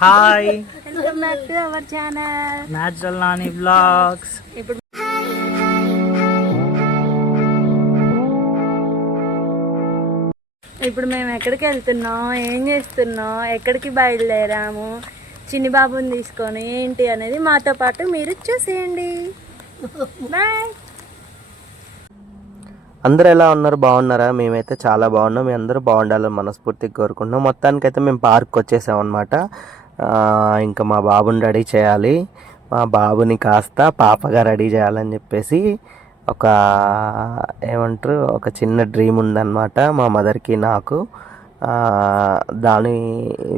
Hi, welcome back to our channel natural Nani vlogs. ఇప్పుడు మేము ఎక్కడికి వెళ్తున్నాం, ఏం చేస్తున్నాం, ఎక్కడికి బయలుదేరాము, చిన్ని బాబుని తీసుకొని ఏంటి అనేది మాతో పాటు మీరు చూసేయండి. బాయ్. అందరూ ఎలా ఉన్నారు? బాగున్నారా? మేమైతే చాలా బాగున్నాం. మీ అందరూ బాగుండాలని మనస్ఫూర్తిగా కోరుకుంటున్నాం. మొత్తానికైతే మేము పార్క్ వచ్చేసాం అనమాట. ఇంకా మా బాబుని రెడీ చేయాలి. మా బాబుని కాస్త పాపగా రెడీ చేయాలని చెప్పేసి ఒక చిన్న డ్రీమ్ ఉందన్నమాట మా మదర్కి నాకు. దాని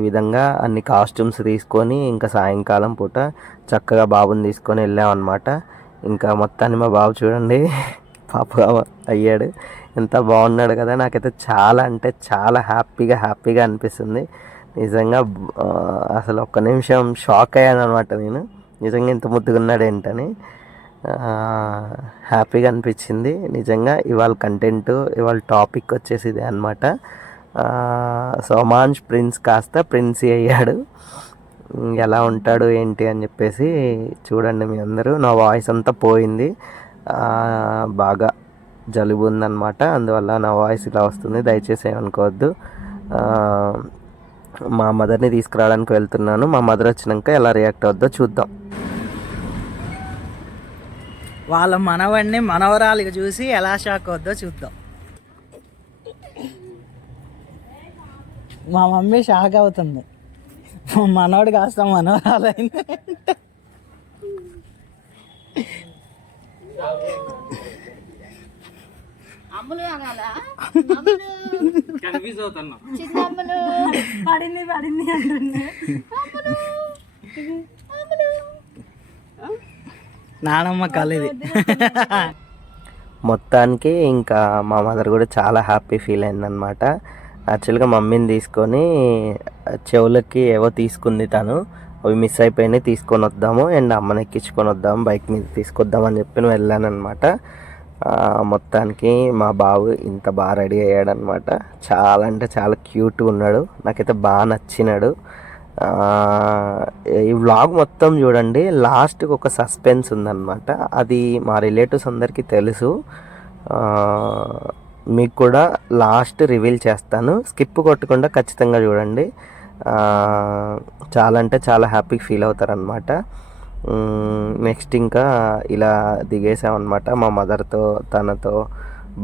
విధంగా అన్ని కాస్ట్యూమ్స్ తీసుకొని ఇంకా సాయంకాలం పూట చక్కగా బాబుని తీసుకొని వెళ్ళామన్నమాట. ఇంకా మొత్తాన్ని మా బాబు చూడండి పాపగా అయ్యాడు. ఎంత బాగున్నాడు కదా. నాకైతే చాలా అంటే చాలా హ్యాపీగా అనిపిస్తుంది నిజంగా. అసలు ఒక్క నిమిషం షాక్ అయ్యాను అనమాట నేను, నిజంగా ఇంత ముద్దుగా ఉన్నాడు ఏంటని. హ్యాపీగా అనిపించింది నిజంగా. ఇవాళ కంటెంట్, ఇవాళ టాపిక్ వచ్చేసి ఇదే అనమాట. సోమాంష్ ప్రిన్స్ కాస్త ప్రిన్సీ అయ్యాడు. ఎలా ఉంటాడు ఏంటి అని చెప్పేసి చూడండి మీ అందరూ. నా వాయిస్ అంతా పోయింది, బాగా జలుబు ఉందన్నమాట. అందువల్ల నా వాయిస్ ఇలా వస్తుంది, దయచేసి ఏమనుకోవద్దు. మా మదర్ని తీసుకురావడానికి వెళ్తున్నాను. మా మదర్ వచ్చినాక ఎలా రియాక్ట్ అవుద్దో చూద్దాం. వాళ్ళ మనవడిని మనవరాలిగా చూసి ఎలా షాక్ అవుద్దో చూద్దాం. మా మమ్మీ షాక్ అవుతుంది, మనవాడు కాస్త మనవరాలైంది. పడింది అంటుంది. నానమ్మ కలిది. మొత్తానికి ఇంకా మా మదర్ కూడా చాలా హ్యాపీ ఫీల్ అయిందనమాట. యాక్చువల్గా మమ్మీని తీసుకొని చెవులకి ఏవో తీసుకుంది తను, అవి మిస్ అయిపోయినాయి, తీసుకొని వద్దాము అండ్ అమ్మని ఎక్కించుకొని వద్దాము, బైక్ మీద తీసుకొద్దామని చెప్పి నేను వెళ్ళానమాట. మొత్తానికి మా బాబు ఇంత బాగా రెడీ అయ్యాడనమాట. చాలా అంటే చాలా క్యూట్గా ఉన్నాడు, నాకైతే బాగా నచ్చినాడు. ఈ వ్లాగ్ మొత్తం చూడండి, లాస్ట్కి ఒక సస్పెన్స్ ఉందన్నమాట. అది మా రిలేటివ్స్ అందరికీ తెలుసు, మీకు కూడా లాస్ట్ రివీల్ చేస్తాను. స్కిప్ కొట్టకుండా ఖచ్చితంగా చూడండి. చాలా అంటే చాలా హ్యాపీగా ఫీల్ అవుతారనమాట. నెక్స్ట్ ఇంకా ఇలా దిగేసామన్నమాట. మా మదర్తో తనతో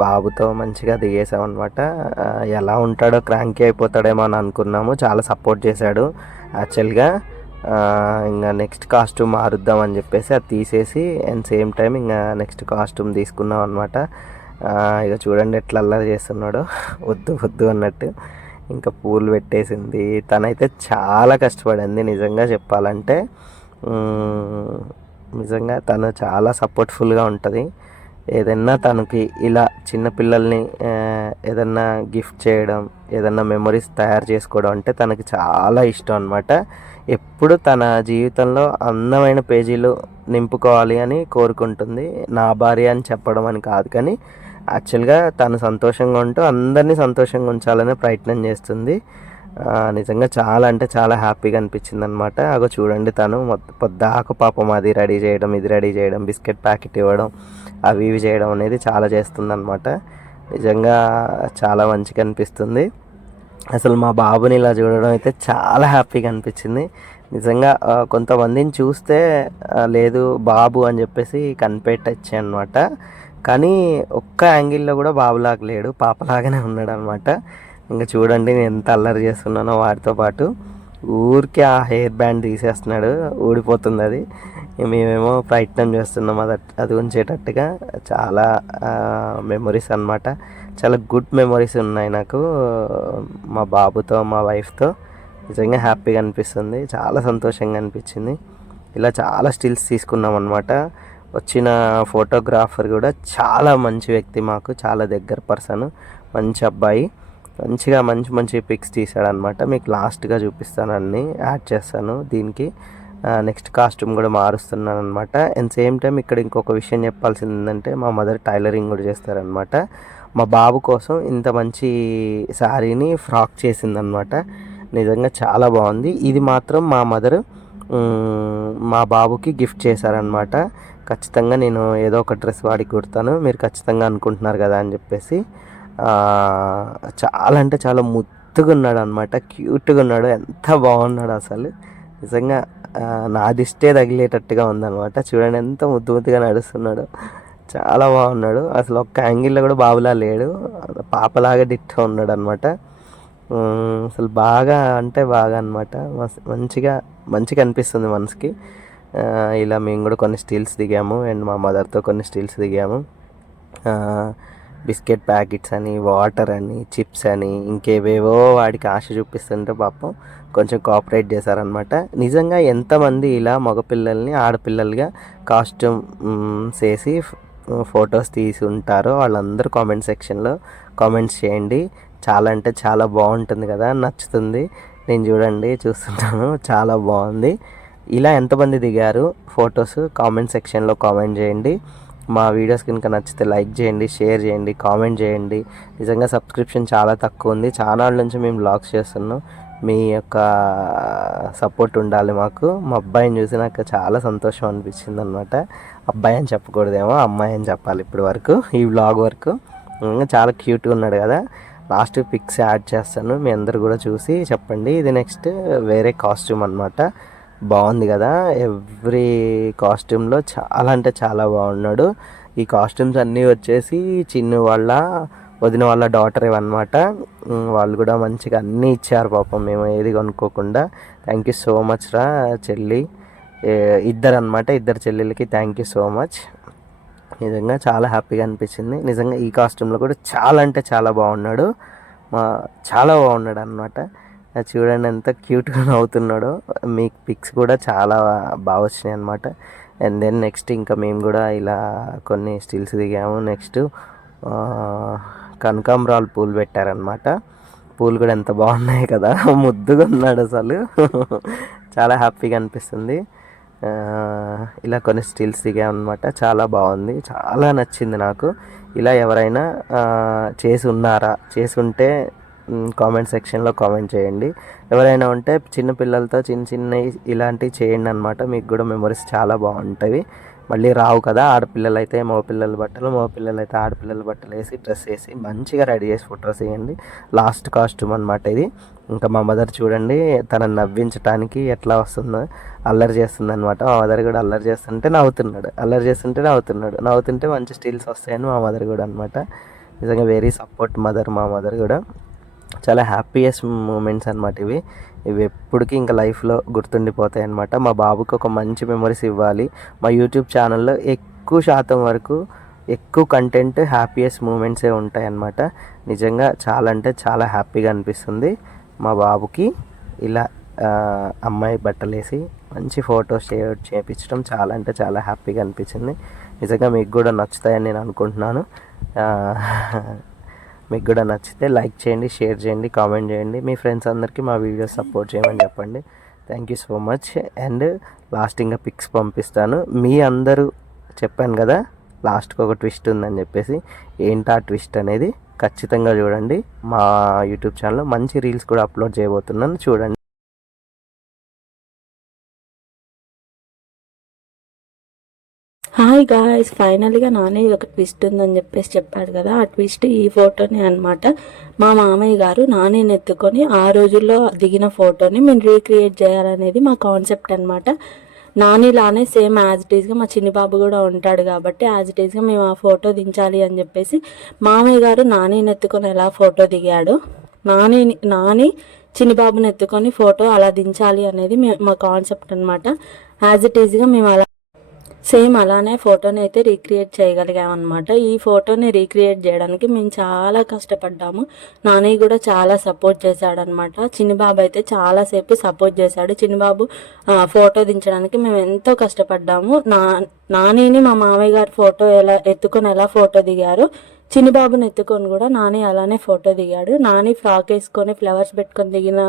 బాబుతో మంచిగా దిగేసామన్నమాట. ఎలా ఉంటాడో, క్రాంకీ అయిపోతాడేమో అని అనుకున్నాము. చాలా సపోర్ట్ చేశాడు యాక్చువల్గా. ఇంకా నెక్స్ట్ కాస్ట్యూమ్ మారుద్దామని చెప్పేసి అది తీసేసి అండ్ సేమ్ టైం ఇంకా నెక్స్ట్ కాస్ట్యూమ్ తీసుకున్నాం అనమాట. ఇక చూడండి ఎట్లా అల్లరి చేస్తున్నాడో, వద్దు అన్నట్టు. ఇంకా పూలు పెట్టేసింది. తనైతే చాలా కష్టపడింది నిజంగా చెప్పాలంటే. నిజంగా తను చాలా సపోర్ట్ఫుల్గా ఉంటుంది. ఏదన్నా తనకి ఇలా చిన్నపిల్లల్ని ఏదన్నా గిఫ్ట్ చేయడం, ఏదన్నా మెమొరీస్ తయారు చేసుకోవడం అంటే తనకి చాలా ఇష్టం అనమాట. ఎప్పుడు తన జీవితంలో అందమైన పేజీలు నింపుకోవాలి అని కోరుకుంటుంది. నా భార్య అని చెప్పడం అని కాదు, కానీ యాక్చువల్గా తను సంతోషంగా ఉంటూ అందరినీ సంతోషంగా ఉంచాలనే ప్రయత్నం చేస్తుంది. నిజంగా చాలా అంటే చాలా హ్యాపీగా అనిపించింది అనమాట. అగో చూడండి, తను పొద్దాక పాపం అది రెడీ చేయడం, ఇది రెడీ చేయడం, బిస్కెట్ ప్యాకెట్ ఇవ్వడం, అవి ఇవి చేయడం అనేది చాలా చేస్తుందన్నమాట. నిజంగా చాలా మంచిగా అనిపిస్తుంది. అసలు మా బాబుని ఇలా చూడడం అయితే చాలా హ్యాపీగా అనిపించింది నిజంగా. కొంతమందిని చూస్తే లేదు బాబు అని చెప్పేసి కనిపెట్టచ్చు అనమాట, కానీ ఒక్క యాంగిల్లో కూడా బాబులాగా లేడు, పాపలాగానే ఉన్నాడు అనమాట. ఇంకా చూడండి నేను ఎంత అల్లరి చేస్తున్నానో వాటితో పాటు. ఊరికి ఆ హెయిర్ బ్యాండ్ తీసేస్తున్నాడు, ఊడిపోతుంది అది. మేమేమో ప్రయత్నం చేస్తున్నాం అది ఉంచేటట్టుగా. చాలా మెమొరీస్ అన్నమాట, చాలా గుడ్ మెమొరీస్ ఉన్నాయి నాకు మా బాబుతో, మా వైఫ్తో. నిజంగా హ్యాపీగా అనిపిస్తుంది, చాలా సంతోషంగా అనిపించింది. ఇలా చాలా స్టిల్స్ తీసుకున్నాం అనమాట. వచ్చిన ఫోటోగ్రాఫర్ కూడా చాలా మంచి వ్యక్తి, మాకు చాలా దగ్గర పర్సన్, మంచి అబ్బాయి. మంచిగా మంచి పిక్స్ తీసాడనమాట. మీకు లాస్ట్గా చూపిస్తాను, అన్నీ యాడ్ చేస్తాను దీనికి. నెక్స్ట్ కాస్ట్యూమ్ కూడా మారుస్తున్నాను అనమాట. అండ్ సేమ్ టైం ఇక్కడ ఇంకొక విషయం చెప్పాల్సింది ఏంటంటే, మా మదర్ టైలరింగ్ కూడా చేస్తారనమాట. మా బాబు కోసం ఇంత మంచి శారీని ఫ్రాక్ చేసిందనమాట. నిజంగా చాలా బాగుంది. ఇది మాత్రం మా మదర్ మా బాబుకి గిఫ్ట్ చేశారనమాట. ఖచ్చితంగా నేను ఏదో ఒక డ్రెస్ వాడికి కుడతాను, మీరు ఖచ్చితంగా అనుకుంటున్నారు కదా అని చెప్పేసి. చాలా అంటే చాలా ముద్దుగా ఉన్నాడు అనమాట, క్యూట్గా ఉన్నాడు, ఎంత బాగున్నాడు అసలు. నిజంగా నా దిష్టే తగిలేటట్టుగా ఉందన్నమాట. చూడండి ఎంత ముద్దు ముద్దుగా నడుస్తున్నాడు, చాలా బాగున్నాడు. అసలు ఒక్క యాంగిల్లో కూడా బాబులా లేడు, పాపలాగా డిట్టో ఉన్నాడు అనమాట. అసలు బాగా అంటే బాగా అనమాట. మంచిగా అనిపిస్తుంది మనసుకి. ఇలా మేము కూడా కొన్ని స్టిల్స్ దిగాము అండ్ మా మదర్తో కొన్ని స్టిల్స్ దిగాము. బిస్కెట్ ప్యాకెట్స్ అని, వాటర్ అని, చిప్స్ అని, ఇంకేవేవో వాడికి ఆశ చూపిస్తుంటే పాపం కొంచెం కోఆపరేట్ చేశారనమాట. నిజంగా ఎంతమంది ఇలా మగపిల్లల్ని ఆడపిల్లలుగా కాస్ట్యూమ్స్ వేసి ఫొటోస్ తీసి ఉంటారో వాళ్ళందరూ కామెంట్ సెక్షన్లో కామెంట్స్ చేయండి. చాలా అంటే చాలా బాగుంటుంది కదా, నచ్చుతుంది. నేను చూస్తున్నాను, చాలా బాగుంది. ఇలా ఎంతమంది దిగారు ఫొటోస్ కామెంట్ సెక్షన్లో కామెంట్ చేయండి. మా వీడియోస్ కనుక నచ్చితే లైక్ చేయండి, షేర్ చేయండి, కామెంట్ చేయండి. నిజంగా సబ్స్క్రిప్షన్ చాలా తక్కువ ఉంది, చాలా నాళ్ళ నుంచి మేము వ్లాగ్స్ చేస్తున్నాం. మీ యొక్క సపోర్ట్ ఉండాలి మాకు. మా అబ్బాయిని చూసి నాకు చాలా సంతోషం అనిపించింది అనమాట. అబ్బాయి అని చెప్పకూడదేమో, అమ్మాయి అని చెప్పాలి ఇప్పుడు వరకు, ఈ వ్లాగ్ వరకు. చాలా క్యూట్గా ఉన్నాడు కదా. లాస్ట్ పిక్స్ యాడ్ చేస్తాను, మీ అందరు కూడా చూసి చెప్పండి. ఇది నెక్స్ట్ వేరే కాస్ట్యూమ్ అనమాట. బాగుంది కదా, ఎవ్రీ కాస్ట్యూమ్లో చాలా అంటే చాలా బాగున్నాడు. ఈ కాస్ట్యూమ్స్ అన్నీ వచ్చేసి చిన్ను వాళ్ళ వదిన వాళ్ళ డాటర్ ఇవన్నమాట. వాళ్ళు కూడా మంచిగా అన్నీ ఇచ్చారు పాపం, మేము ఏది కొనుక్కోకుండా. థ్యాంక్ యూ సో మచ్ రా చెల్లి, ఇద్దరు అనమాట, ఇద్దరు చెల్లెలకి థ్యాంక్ యూ సో మచ్. నిజంగా చాలా హ్యాపీగా అనిపించింది. నిజంగా ఈ కాస్ట్యూమ్లో కూడా చాలా అంటే చాలా బాగున్నాడు, చాలా బాగున్నాడు అనమాట. చూడండి ఎంత క్యూట్గా నవ్వుతున్నాడో. మీకు పిక్స్ కూడా చాలా బాగా వచ్చినాయి అనమాట. అండ్ దెన్ నెక్స్ట్ ఇంకా మేము కూడా ఇలా కొన్ని స్టిల్స్ దిగాము. నెక్స్ట్ కనకాంబరాలు పూలు పెట్టారనమాట. పూలు కూడా ఎంత బాగున్నాయి కదా, ముద్దుగా ఉన్నాడు అసలు. చాలా హ్యాపీగా అనిపిస్తుంది. ఇలా కొన్ని స్టిల్స్ దిగామన్నమాట. చాలా బాగుంది, చాలా నచ్చింది నాకు. ఇలా ఎవరైనా చేసి ఉన్నారా, చేసి ఉంటే కామెంట్ సెక్షన్లో కామెంట్ చేయండి. ఎవరైనా ఉంటే చిన్నపిల్లలతో చిన్న ఇలాంటివి చేయండి అనమాట. మీకు కూడా మెమరీస్ చాలా బాగుంటాయి. మళ్ళీ రావు కదా, ఆడపిల్లలు అయితే మగపిల్లల బట్టలు, మగపిల్లలు అయితే ఆడపిల్లల బట్టలు వేసి డ్రెస్ వేసి మంచిగా రెడీ చేసి ఫొటోస్ వేయండి. లాస్ట్ కాస్ట్యూమ్ అనమాట ఇది. ఇంకా మా మదర్ చూడండి, తనని నవ్వించడానికి ఎట్లా వస్తుందో అల్లరి చేస్తుంది అనమాట. మా మదర్ కూడా అల్లరి చేస్తుంటే నవ్వుతున్నాడు, అల్లరి చేస్తుంటే నవ్వుతుంటే మంచి స్టిల్స్ వస్తాయని మా మదర్ కూడా అనమాట. నిజంగా వెరీ సపోర్ట్ మదర్, మా మదర్ కూడా. చాలా హ్యాపీయెస్ట్ మూమెంట్స్ అనమాట ఇవి ఎప్పటికీ ఇంకా లైఫ్లో గుర్తుండిపోతాయి అనమాట. మా బాబుకి ఒక మంచి మెమరీస్ ఇవ్వాలి. మా యూట్యూబ్ ఛానల్లో ఎక్కువ శాతం వరకు ఎక్కువ కంటెంట్ హ్యాపీయెస్ట్ మూమెంట్సే ఉంటాయి అన్నమాట. నిజంగా చాలా అంటే చాలా హ్యాపీగా అనిపిస్తుంది. మా బాబుకి ఇలా అమ్మాయి బట్టలు వేసి మంచి ఫొటోస్ చేయించడం చాలా అంటే చాలా హ్యాపీగా అనిపించింది. నిజంగా మీకు కూడా నచ్చుతాయని నేను అనుకుంటున్నాను. మీకు కూడా నచ్చితే లైక్ చేయండి, షేర్ చేయండి, కామెంట్ చేయండి. మీ ఫ్రెండ్స్ అందరికీ మా వీడియోస్ సపోర్ట్ చేయమని చెప్పండి. Thank you so much. And last ఇంకా పిక్స్ పంపిస్తాను. మీ అందరూ చెప్పాను కదా లాస్ట్కి ఒక ట్విస్ట్ ఉందని చెప్పేసి, ఏంటా ట్విస్ట్ అనేది ఖచ్చితంగా చూడండి. మా యూట్యూబ్ ఛానల్లో మంచి రీల్స్ కూడా అప్లోడ్ చేయబోతున్నాను, చూడండి. హాయ్ గాయ్స్, ఫైనల్గా నానే ఒక ట్విస్ట్ ఉందని చెప్పాడు కదా. ఆ ట్విస్ట్ ఈ ఫోటోని అనమాట. మా మామయ్య గారు నానేని ఎత్తుకొని ఆ రోజుల్లో దిగిన ఫోటోని మేము రీక్రియేట్ చేయాలనేది మా కాన్సెప్ట్ అనమాట. నానిలానే సేమ్ యాజ్ ఇట్ ఈస్గా మా చిన్ని బాబు కూడా ఉంటాడు కాబట్టి యాజ్ ఇట్ ఈస్గా మేము ఆ ఫోటో దించాలి అని చెప్పేసి మామయ్య గారు నానిని ఎత్తుకొని ఎలా ఫోటో దిగాడు, నాని చిన్ని బాబుని ఎత్తుకొని ఫోటో అలా దించాలి అనేది మా కాన్సెప్ట్ అనమాట. యాజ్ ఇట్ ఈస్గా మేము అలా సేమ్ అలానే ఫోటోని అయితే రీక్రియేట్ చేయగలిగామన్నమాట. ఈ ఫోటోని రీక్రియేట్ చేయడానికి మేము చాలా కష్టపడ్డాము. నాని కూడా చాలా సపోర్ట్ చేశాడనమాట. చిన్నబాబు అయితే చాలాసేపు సపోర్ట్ చేశాడు. చిన్నబాబు ఫోటో దించడానికి మేము ఎంతో కష్టపడ్డాము. నానిని మా మామయ్య గారు ఫోటో ఎలా ఫోటో దిగారు, చిన్నబాబుని ఎత్తుకొని కూడా నాని అలానే ఫోటో దిగాడు. నాని ఫ్రాక్ వేసుకొని ఫ్లవర్స్ పెట్టుకొని దిగిన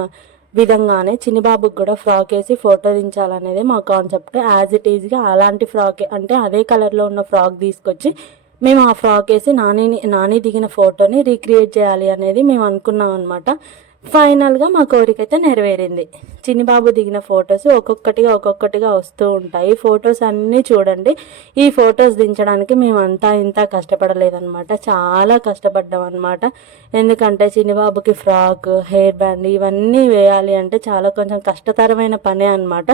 విధంగానే చిన్నబాబుకి కూడా ఫ్రాక్ వేసి ఫోటో దించాలనేది మా కాన్సెప్ట్. యాజ్ ఇట్ ఈజ్గా అలాంటి ఫ్రాక్ అంటే అదే కలర్లో ఉన్న ఫ్రాక్ తీసుకొచ్చి మేము ఆ ఫ్రాక్ వేసి నాని దిగిన ఫోటోని రీక్రియేట్ చేయాలి అనేది మేము అనుకున్నాం అనమాట. ఫైనల్గా మా కోరిక అయితే నెరవేరింది. చిన్నిబాబు దిగిన ఫొటోస్ ఒక్కొక్కటిగా వస్తూ ఉంటాయి. ఫొటోస్ అన్నీ చూడండి. ఈ ఫొటోస్ దించడానికి మేమంతా ఇంత కష్టపడలేదన్నమాట, చాలా కష్టపడ్డాం అనమాట. ఎందుకంటే చిన్నిబాబుకి ఫ్రాక్, హెయిర్ బ్యాండ్ ఇవన్నీ వేయాలి అంటే చాలా కొంచెం కష్టతరమైన పనే అనమాట.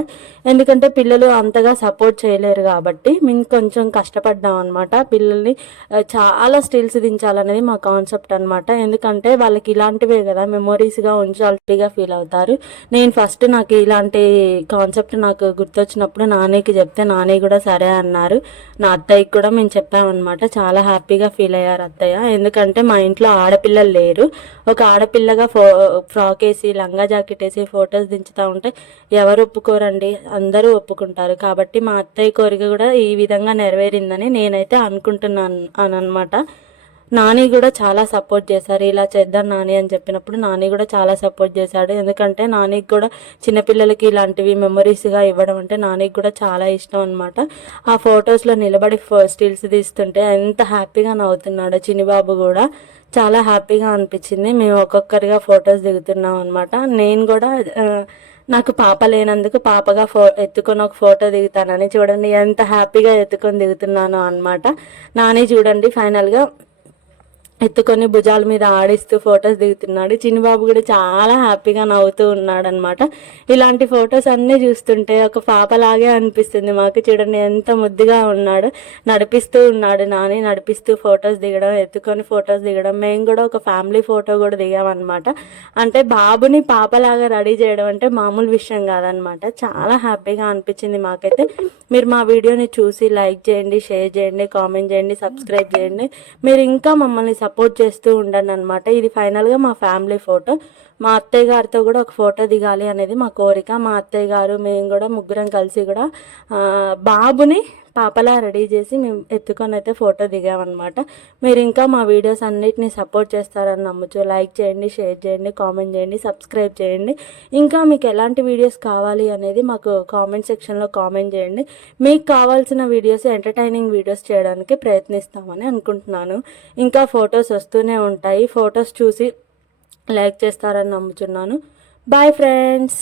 ఎందుకంటే పిల్లలు అంతగా సపోర్ట్ చేయలేరు కాబట్టి మేము కొంచెం కష్టపడ్డాం అనమాట. పిల్లల్ని చాలా స్టిల్స్ దించాలనేది మా కాన్సెప్ట్ అనమాట. ఎందుకంటే వాళ్ళకి ఇలాంటివే కదా మెమొరీస్గా ఉంచాలిగా ఫీల్ అవుతారు. నేను ఫస్ట్ నాకు ఇలాంటి కాన్సెప్ట్ నాకు గుర్తొచ్చినప్పుడు నాన్నకి చెప్తే నాన్న కూడా సరే అన్నారు. నా అత్తయ్యకి కూడా మేము చెప్పామన్నమాట. చాలా హ్యాపీగా ఫీల్ అయ్యారు అత్తయ్య. ఎందుకంటే మా ఇంట్లో ఆడపిల్లలు లేరు. ఒక ఆడపిల్లగా ఫ్రాక్ వేసి లంగా జాకెట్ వేసి ఫొటోస్ దించుతూ ఉంటే ఎవరు ఒప్పుకోరండి, అందరూ ఒప్పుకుంటారు. కాబట్టి మా అత్తయ్య కోరిక కూడా ఈ విధంగా నెరవేరిందని నేనైతే అనుకుంటున్నాను అనమాట. నాని కూడా చాలా సపోర్ట్ చేశారు. ఇలా చేద్దాం నాని అని చెప్పినప్పుడు నాని కూడా చాలా సపోర్ట్ చేశాడు. ఎందుకంటే నానికి కూడా చిన్నపిల్లలకి ఇలాంటివి మెమొరీస్గా ఇవ్వడం అంటే నానికి కూడా చాలా ఇష్టం అనమాట. ఆ ఫొటోస్లో నిలబడి స్టిల్స్ తీస్తుంటే ఎంత హ్యాపీగా నవ్వుతున్నాడో చిన్నిబాబు కూడా. చాలా హ్యాపీగా అనిపించింది. మేము ఒక్కొక్కరిగా ఫొటోస్ దిగుతున్నాం అనమాట. నేను కూడా నాకు పాప లేనందుకు పాపగా ఎత్తుకొని ఒక ఫోటో దిగుతానని చూడండి ఎంత హ్యాపీగా ఎత్తుకొని దిగుతున్నానో అనమాట. నాని చూడండి ఫైనల్గా ఎత్తుకొని భుజాల మీద ఆడిస్తూ ఫొటోస్ దిగుతున్నాడు. చిన్నబాబు కూడా చాలా హ్యాపీగా నవ్వుతూ ఉన్నాడు అనమాట. ఇలాంటి ఫొటోస్ అన్నీ చూస్తుంటే ఒక పాపలాగే అనిపిస్తుంది మాకు. చూడండి ఎంత ముద్దుగా ఉన్నాడు. నడిపిస్తూ ఉన్నాడు నాని, నడిపిస్తూ ఫొటోస్ దిగడం, ఎత్తుకొని ఫొటోస్ దిగడం. మేము కూడా ఒక ఫ్యామిలీ ఫోటో కూడా దిగామన్నమాట. అంటే బాబుని పాపలాగా రెడీ చేయడం అంటే మామూలు విషయం కాదనమాట. చాలా హ్యాపీగా అనిపించింది మాకైతే. మీరు మా వీడియోని చూసి లైక్ చేయండి, షేర్ చేయండి, కామెంట్ చేయండి, సబ్స్క్రైబ్ చేయండి. మీరు ఇంకా మమ్మల్ని సపోర్ట్ చేస్తూ ఉండండి అనమాట. ఇది ఫైనల్గా మా ఫ్యామిలీ ఫోటో. మా అత్తయ్య గారితో కూడా ఒక ఫోటో దిగాలి అనేది మా కోరిక. మా అత్తయ్య గారు మేము కూడా ముగ్గురం కలిసి కూడా బాబుని పాపలా రెడీ చేసి మేము ఎత్తుకొని అయితే ఫోటో దిగామన్నమాట. మీరు ఇంకా మా వీడియోస్ అన్నిటిని సపోర్ట్ చేస్తారని నమ్మచ్చు. లైక్ చేయండి, షేర్ చేయండి, కామెంట్ చేయండి, సబ్స్క్రైబ్ చేయండి. ఇంకా మీకు ఎలాంటి వీడియోస్ కావాలి అనేది మాకు కామెంట్ సెక్షన్లో కామెంట్ చేయండి. మీకు కావాల్సిన వీడియోస్ ఎంటర్టైనింగ్ వీడియోస్ చేయడానికి ప్రయత్నిస్తామని అనుకుంటున్నాను. ఇంకా ఫొటోస్ వస్తూనే ఉంటాయి. ఫొటోస్ చూసి లైక్ చేస్తారని నమ్ముతున్నాను. Bye friends.